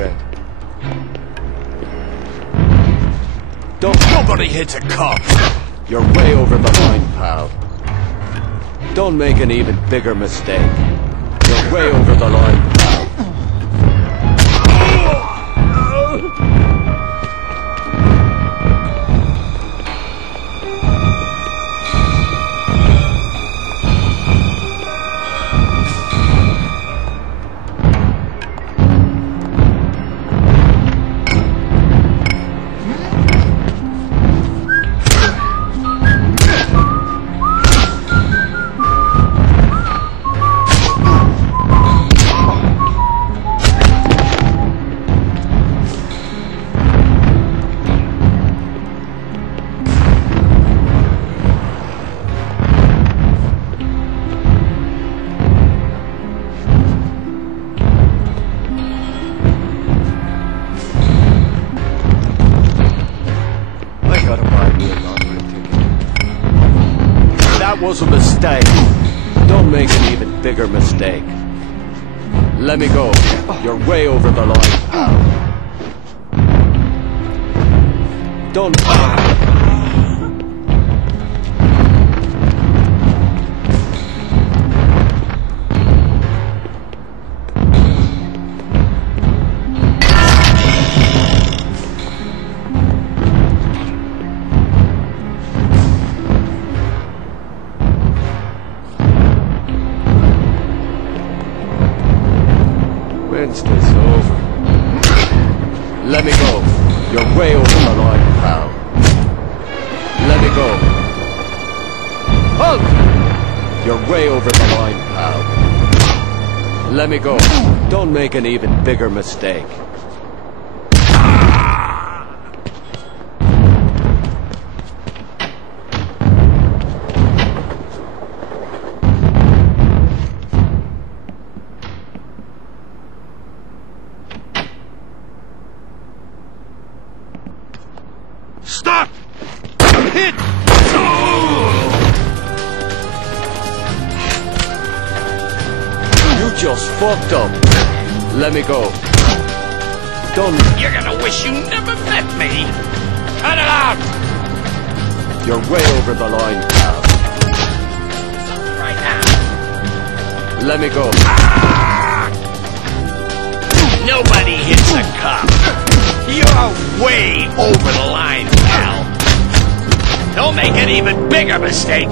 it. Nobody hits a cop! You're way over the line, pal. Don't make an even bigger mistake. You're way over the line, pal. That was a mistake. Don't make an even bigger mistake. Let me go. You're way over the line, pal. Don't... Wednesday's over. Let me go. You're way over the line, pal. Let me go. Halt! You're way over the line, pal. Let me go. Don't make an even bigger mistake. Stop! Hit! You just fucked up. Let me go. Don't... You're gonna wish you never met me! Cut it out! You're way over the line, pal. Right now! Let me go. Nobody hits a cop! You're way over the line, pal! Don't make an even bigger mistake!